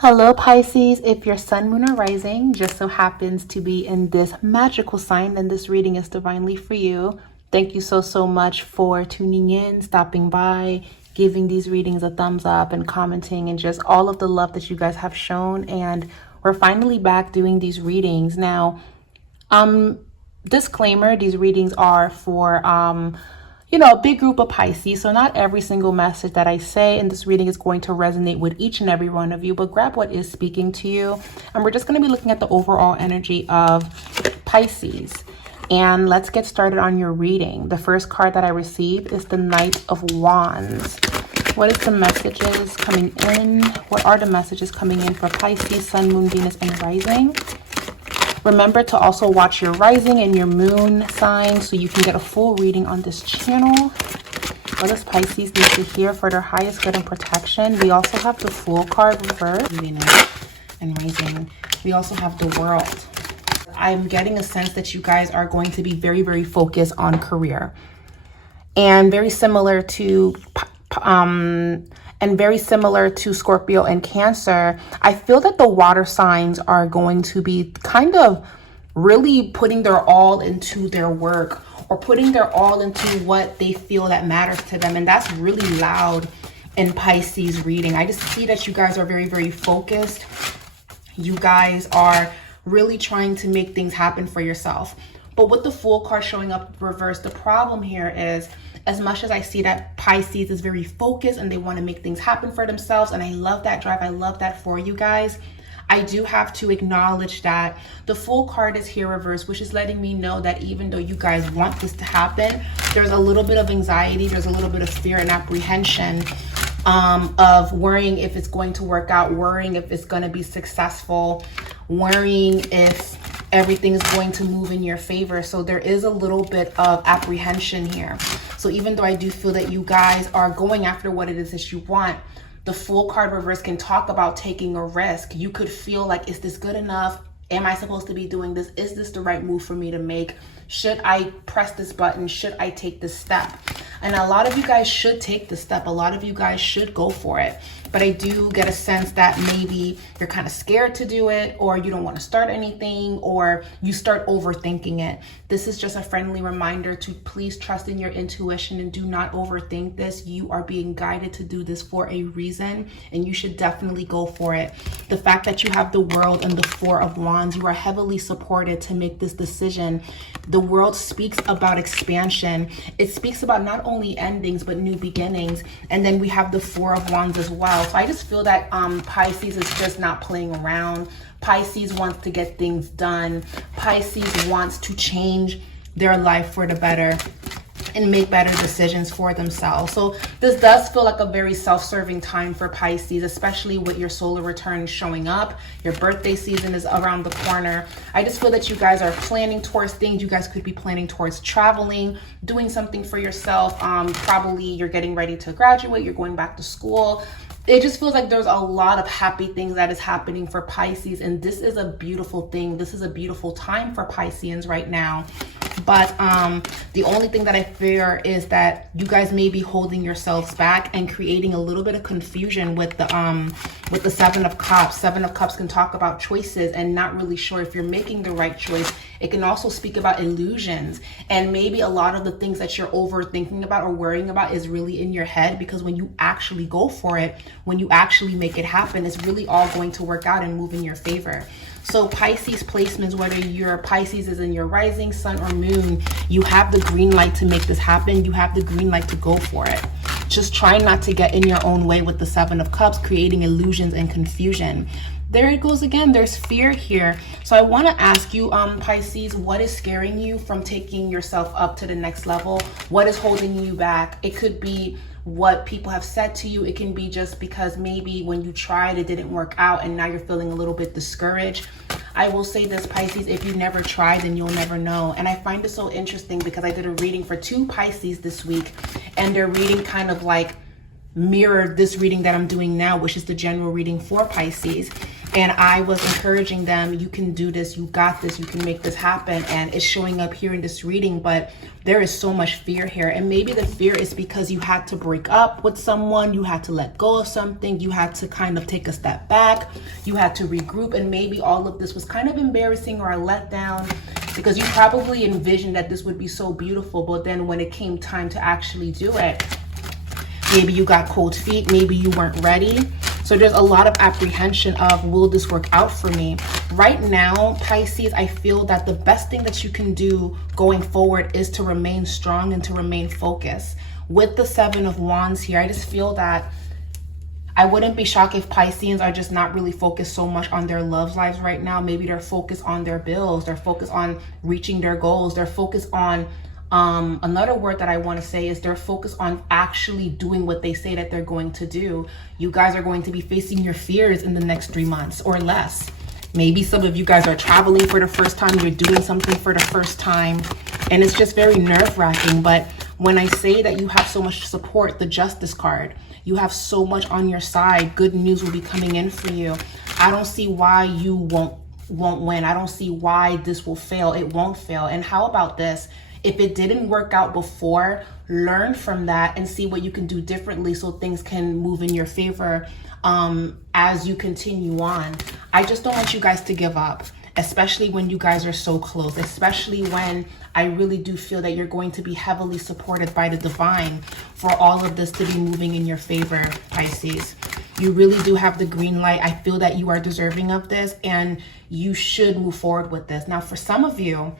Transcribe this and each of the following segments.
Hello Pisces, if your sun, moon, or rising just so happens to be in this magical sign, then this reading is divinely for you. Thank you so much for tuning in, stopping by, giving these readings a thumbs up and commenting and just all of the love that you guys have shown. And we're finally back doing these readings. Now, disclaimer, these readings are for a big group of Pisces. So not every single message that I say in this reading is going to resonate with each and every one of you, but grab what is speaking to you. And we're just going to be looking at the overall energy of Pisces. And let's get started on your reading. The first card that I received is the Knight of Wands. What is the messages coming in? What are the messages coming in for Pisces, Sun, Moon, Venus, and Rising? Remember to also watch your rising and your moon sign so you can get a full reading on this channel. What does Pisces need to hear for their highest good and protection? We also have the Fool card reversed. Venus and rising. We also have the World. I'm getting a sense that you guys are going to be very focused on career. And very similar to Scorpio and Cancer, I feel that the water signs are going to be kind of really putting their all into their work or putting their all into what they feel that matters to them. And that's really loud in Pisces reading. I just see that you guys are very focused. You guys are really trying to make things happen for yourself. But with the Fool card showing up reversed, the problem here is, as much as I see that Pisces is very focused and they want to make things happen for themselves, and I love that drive, I love that for you guys, I do have to acknowledge that the Fool card is here reversed, which is letting me know that even though you guys want this to happen, there's a little bit of anxiety, there's a little bit of fear and apprehension of worrying if it's going to work out, worrying if it's going to be successful, worrying if everything is going to move in your favor. So there is a little bit of apprehension here. So even though I do feel that you guys are going after what it is that you want, the Fool card reverse can talk about taking a risk. You could feel like, is this good enough? Am I supposed to be doing this? Is this the right move for me to make? Should I press this button? Should I take this step? And a lot of you guys should take the step. A lot of you guys should go for it. But I do get a sense that maybe you're kind of scared to do it, or you don't want to start anything, or you start overthinking it. This is just a friendly reminder to please trust in your intuition and do not overthink this. You are being guided to do this for a reason, and you should definitely go for it. The fact that you have the World and the Four of Wands, you are heavily supported to make this decision. The World speaks about expansion. It speaks about not only endings, but new beginnings. And then we have the Four of Wands as well. So I just feel that Pisces is just not playing around. Pisces wants to get things done. Pisces wants to change their life for the better and make better decisions for themselves. So this does feel like a very self-serving time for Pisces, especially with your solar return showing up. Your birthday season is around the corner. I just feel that you guys are planning towards things. You guys could be planning towards traveling, doing something for yourself. Probably you're getting ready to graduate, you're going back to school. It just feels like there's a lot of happy things that is happening for Pisces, and this is a beautiful thing. This is a beautiful time for Pisceans right now. But the only thing that I fear is that you guys may be holding yourselves back and creating a little bit of confusion with the Seven of Cups. Seven of Cups can talk about choices and not really sure if you're making the right choice. It can also speak about illusions, and maybe a lot of the things that you're overthinking about or worrying about is really in your head, because when you actually go for it, when you actually make it happen, it's really all going to work out and move in your favor. So Pisces placements, whether your Pisces is in your rising, sun, or moon, you have the green light to make this happen. You have the green light to go for it. Just try not to get in your own way with the Seven of Cups, creating illusions and confusion. There it goes again. There's fear here. So I want to ask you, Pisces, what is scaring you from taking yourself up to the next level? What is holding you back? It could be what people have said to you. It can be just because maybe when you tried, it didn't work out and now you're feeling a little bit discouraged. I will say this, Pisces, if you never tried, then you'll never know. And I find it so interesting because I did a reading for 2 Pisces this week, and they're reading kind of like mirrored this reading that I'm doing now, which is the general reading for Pisces. And I was encouraging them, you can do this, you got this, you can make this happen. And it's showing up here in this reading, but there is so much fear here. And maybe the fear is because you had to break up with someone, you had to let go of something, you had to kind of take a step back, you had to regroup, and maybe all of this was kind of embarrassing or a letdown, because you probably envisioned that this would be so beautiful, but then when it came time to actually do it, maybe you got cold feet, maybe you weren't ready. So there's a lot of apprehension of, will this work out for me? Right now, Pisces, I feel that the best thing that you can do going forward is to remain strong and to remain focused. With the Seven of Wands here, I just feel that I wouldn't be shocked if Pisceans are just not really focused so much on their love lives right now. Maybe they're focused on their bills, they're focused on reaching their goals, they're focused on another word that I want to say is they're focused on actually doing what they say that they're going to do. You guys are going to be facing your fears in the next 3 months or less. Maybe some of you guys are traveling for the first time, you're doing something for the first time, and it's just very nerve-wracking. But when I say that you have so much support, the Justice card, you have so much on your side, good news will be coming in for you. I don't see why you won't win. I don't see why this will fail. It won't fail. And how about this? If it didn't work out before, learn from that and see what you can do differently so things can move in your favor as you continue on. I just don't want you guys to give up, especially when you guys are so close, especially when I really do feel that you're going to be heavily supported by the divine for all of this to be moving in your favor, Pisces. You really do have the green light. I feel that you are deserving of this and you should move forward with this. Now, for some of you,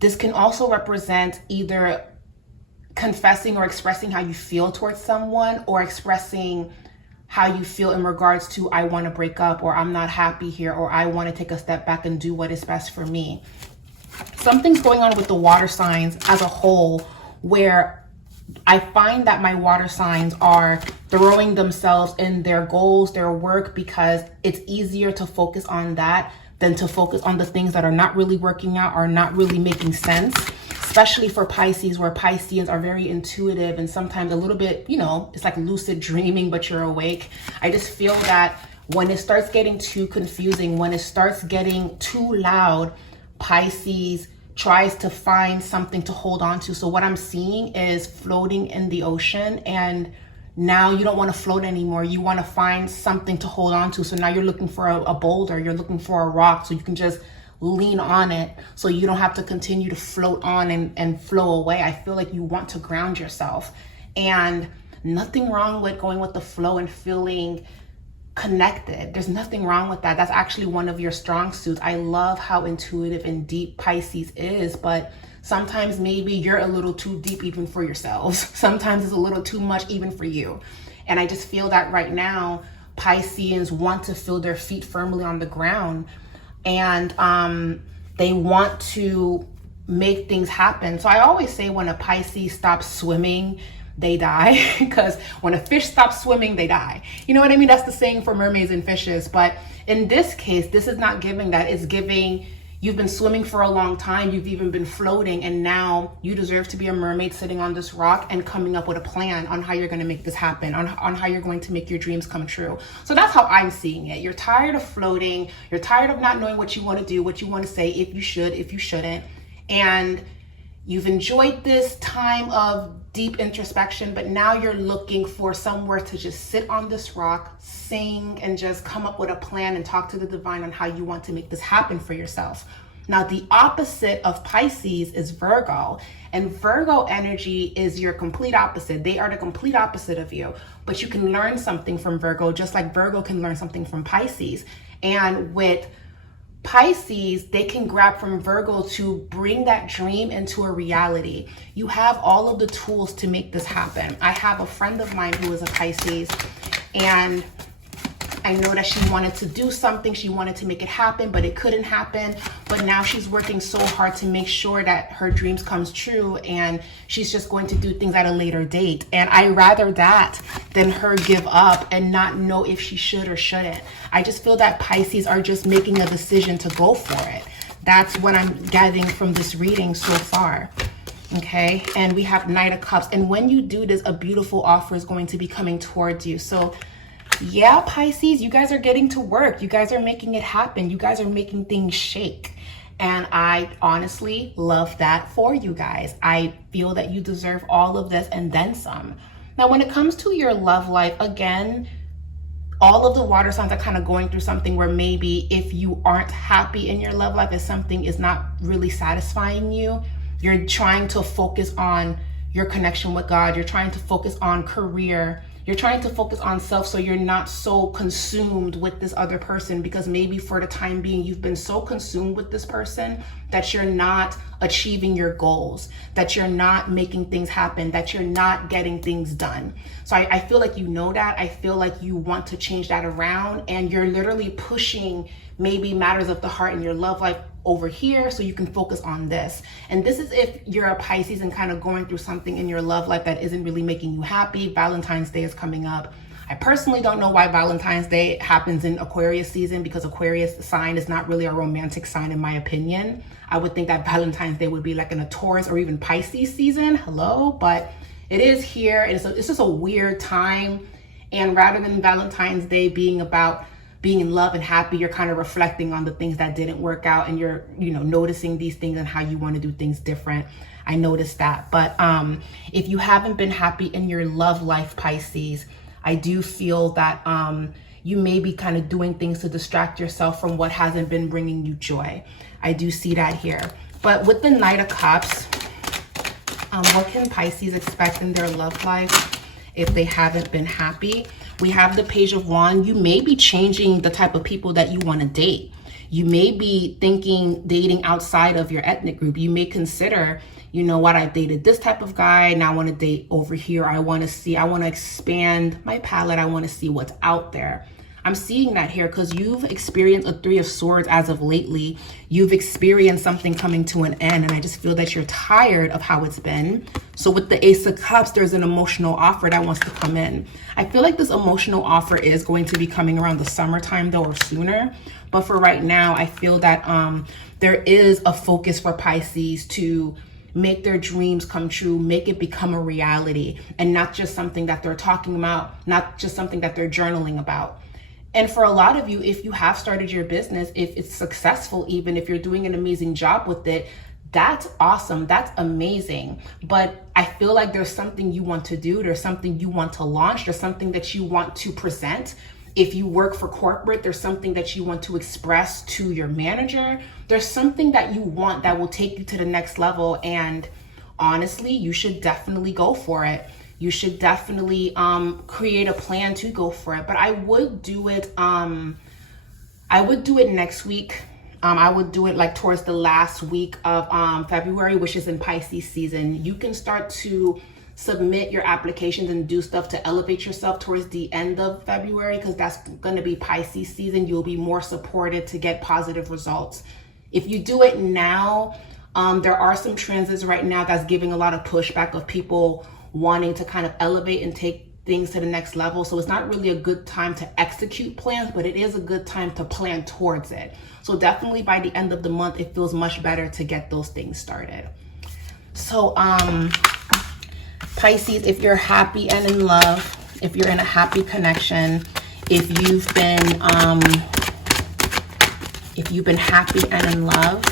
this can also represent either confessing or expressing how you feel towards someone, or expressing how you feel in regards to, I want to break up, or I'm not happy here, or I want to take a step back and do what is best for me. Something's going on with the water signs as a whole, where I find that my water signs are throwing themselves in their goals, their work, because it's easier to focus on that than to focus on the things that are not really working out, are not really making sense, especially for Pisces, where Pisceans are very intuitive and sometimes a little bit, you know, it's like lucid dreaming, but you're awake. I just feel that when it starts getting too confusing, when it starts getting too loud, Pisces tries to find something to hold on to. So what I'm seeing is floating in the ocean, and now you don't want to float anymore. You want to find something to hold on to. So now you're looking for a boulder, you're looking for a rock, so you can just lean on it, so you don't have to continue to float on and flow away. I feel like you want to ground yourself, and nothing wrong with going with the flow and feeling connected. There's nothing wrong with that. That's actually one of your strong suits. I love how intuitive and deep Pisces is, but sometimes maybe you're a little too deep even for yourselves. Sometimes it's a little too much even for you. And I just feel that right now, Pisceans want to feel their feet firmly on the ground, and they want to make things happen. So I always say when a Pisces stops swimming, they die, because when a fish stops swimming, they die. You know what I mean? That's the saying for mermaids and fishes. But in this case, this is not giving that. It's giving, you've been swimming for a long time, you've even been floating, and now you deserve to be a mermaid sitting on this rock and coming up with a plan on how you're going to make this happen, on how you're going to make your dreams come true. So that's how I'm seeing it. You're tired of floating, you're tired of not knowing what you want to do, what you want to say, if you should, if you shouldn't, and you've enjoyed this time of deep introspection, but now you're looking for somewhere to just sit on this rock, sing, and just come up with a plan and talk to the divine on how you want to make this happen for yourself. Now, the opposite of Pisces is Virgo, and Virgo energy is your complete opposite. They are the complete opposite of you, but you can learn something from Virgo, just like Virgo can learn something from Pisces. And with Pisces, they can grab from Virgo to bring that dream into a reality. You have all of the tools to make this happen. I have a friend of mine who is a Pisces, and I know that she wanted to do something, she wanted to make it happen, but it couldn't happen. But now she's working so hard to make sure that her dreams comes true, and she's just going to do things at a later date. And I rather that than her give up and not know if she should or shouldn't. I just feel that Pisces are just making a decision to go for it. That's what I'm getting from this reading so far. Okay, and we have Knight of Cups. And when you do this, a beautiful offer is going to be coming towards you. So yeah, Pisces, you guys are getting to work. You guys are making it happen. You guys are making things shake. And I honestly love that for you guys. I feel that you deserve all of this and then some. Now, when it comes to your love life, again, all of the water signs are kind of going through something where maybe if you aren't happy in your love life, if something is not really satisfying you, you're trying to focus on your connection with God. You're trying to focus on career. You're trying to focus on self, so you're not so consumed with this other person, because maybe for the time being, you've been so consumed with this person that you're not achieving your goals, that you're not making things happen, that you're not getting things done. So I feel like you know that. I feel like you want to change that around, and you're literally pushing maybe matters of the heart in your love life over here so you can focus on this. And this is if you're a Pisces and kind of going through something in your love life that isn't really making you happy. Valentine's Day is coming up. I personally don't know why Valentine's Day happens in Aquarius season, because Aquarius sign is not really a romantic sign in my opinion. I would think that Valentine's Day would be like in a Taurus or even Pisces season. Hello, but it is here. It's just a weird time. And rather than Valentine's Day being about being in love and happy, you're kind of reflecting on the things that didn't work out, and you're, noticing these things and how you want to do things different. I noticed that. But if you haven't been happy in your love life, Pisces, I do feel that you may be kind of doing things to distract yourself from what hasn't been bringing you joy. I do see that here. But with the Knight of Cups, what can Pisces expect in their love life if they haven't been happy? We have the Page of Wands. You may be changing the type of people that you want to date. You may be thinking dating outside of your ethnic group. You may consider, you know what, I've dated this type of guy, now I want to date over here. I want to expand my palette. I want to see what's out there. I'm seeing that here because you've experienced a Three of Swords as of lately. You've experienced something coming to an end, and I just feel that you're tired of how it's been. So with the Ace of Cups, there's an emotional offer that wants to come in. I feel like this emotional offer is going to be coming around the summertime though, or sooner. But for right now, I feel that there is a focus for Pisces to make their dreams come true, make it become a reality, and not just something that they're talking about, not just something that they're journaling about. And for a lot of you, if you have started your business, if it's successful, even if you're doing an amazing job with it, that's awesome. That's amazing. But I feel like there's something you want to do. There's something you want to launch. There's something that you want to present. If you work for corporate, there's something that you want to express to your manager. There's something that you want that will take you to the next level. And honestly, you should definitely go for it. You should definitely create a plan to go for it. But I would do it. I would do it next week. I would do it like towards the last week of February, which is in Pisces season. You can start to submit your applications and do stuff to elevate yourself towards the end of February, because that's going to be Pisces season. You'll be more supported to get positive results. If you do it now, there are some transits right now that's giving a lot of pushback of people wanting to kind of elevate and take things to the next level. So it's not really a good time to execute plans, but it is a good time to plan towards it. So definitely by the end of the month, it feels much better to get those things started. So Pisces, if you're happy and in love, if you're in a happy connection, if you've been happy and in love,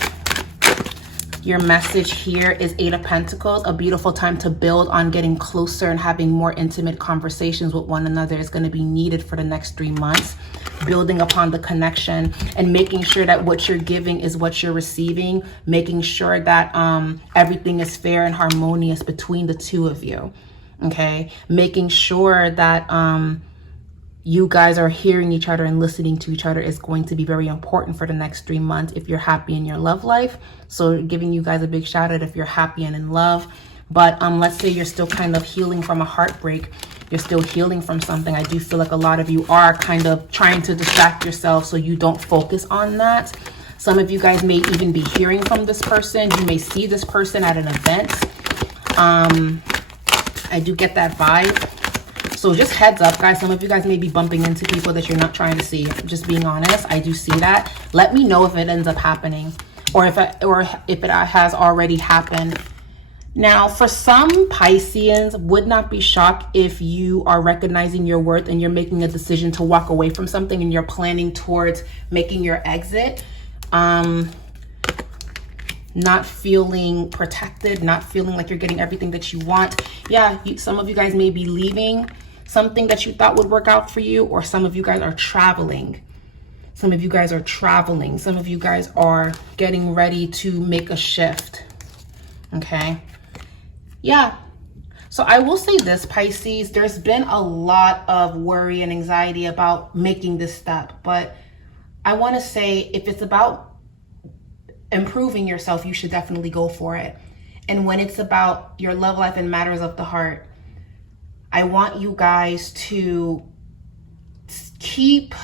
your message here is Eight of Pentacles. A beautiful time to build on getting closer and having more intimate conversations with one another is going to be needed for the next 3 months. Building upon the connection and making sure that what you're giving is what you're receiving. Making sure that everything is fair and harmonious between the two of you. Okay? Making sure that you guys are hearing each other and listening to each other is going to be very important for the next 3 months if you're happy in your love life. So giving you guys a big shout out if you're happy and in love. But let's say you're still kind of healing from a heartbreak. You're still healing from something. I do feel like a lot of you are kind of trying to distract yourself so you don't focus on that. Some of you guys may even be hearing from this person. You may see this person at an event. I do get that vibe. So just heads up, guys. Some of you guys may be bumping into people that you're not trying to see. Just being honest, I do see that. Let me know if it ends up happening, or if it has already happened. Now, for some Pisceans, would not be shocked if you are recognizing your worth and you're making a decision to walk away from something and you're planning towards making your exit. Not feeling protected, not feeling like you're getting everything that you want. Yeah, some of you guys may be leaving something that you thought would work out for you, or some of you guys are traveling. Some of you guys are traveling. Some of you guys are getting ready to make a shift. Okay. Yeah. So I will say this, Pisces, there's been a lot of worry and anxiety about making this step, but I want to say if it's about improving yourself, you should definitely go for it. And when it's about your love life and matters of the heart, I want you guys to keep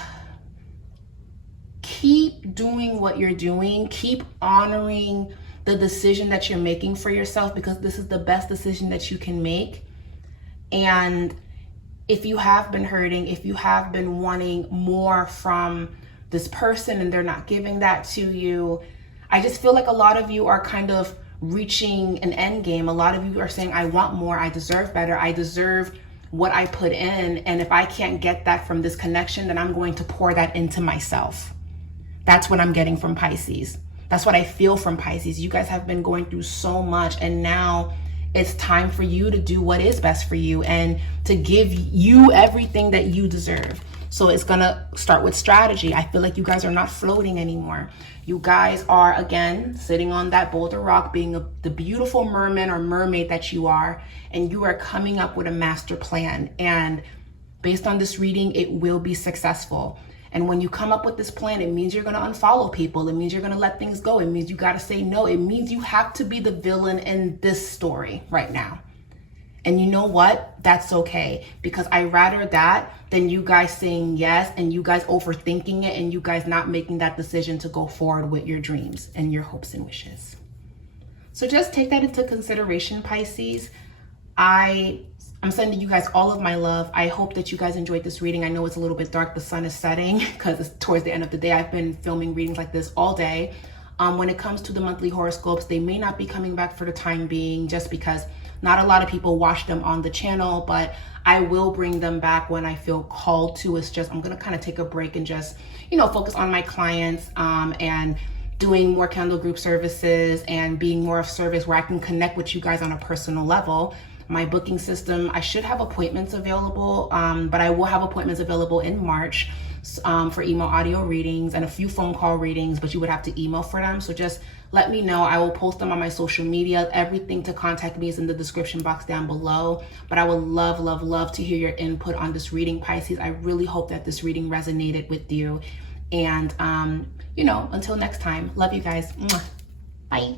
doing what you're doing, keep honoring the decision that you're making for yourself, because this is the best decision that you can make. And if you have been hurting, if you have been wanting more from this person and they're not giving that to you, I just feel like a lot of you are kind of reaching an end game. A lot of you are saying, I want more, I deserve better, I deserve what I put in. And if I can't get that from this connection, then I'm going to pour that into myself. That's what I'm getting from Pisces. That's what I feel from Pisces. You guys have been going through so much, and now it's time for you to do what is best for you and to give you everything that you deserve. So it's gonna start with strategy. I feel like you guys are not floating anymore. You guys are, again, sitting on that boulder rock, being the beautiful merman or mermaid that you are, and you are coming up with a master plan. And based on this reading, it will be successful. And when you come up with this plan, it means you're going to unfollow people. It means you're going to let things go. It means you got to say no. It means you have to be the villain in this story right now. And you know what? That's okay, because I rather that than you guys saying yes and you guys overthinking it and you guys not making that decision to go forward with your dreams and your hopes and wishes. So just take that into consideration, Pisces. I'm sending you guys all of my love. I hope that you guys enjoyed this reading. I know it's a little bit dark. The sun is setting because it's towards the end of the day. I've been filming readings like this all day. When it comes to the monthly horoscopes, they may not be coming back for the time being, just because not a lot of people watch them on the channel, but I will bring them back when I feel called to. It's just, I'm going to kind of take a break and just, focus on my clients and doing more candle group services and being more of service where I can connect with you guys on a personal level. My booking system, I should have appointments available, but I will have appointments available in March for email audio readings and a few phone call readings, but you would have to email for them. So just let me know. I will post them on my social media. Everything to contact me is in the description box down below. But I would love, love, love to hear your input on this reading, Pisces. I really hope that this reading resonated with you. And, until next time, love you guys. Bye.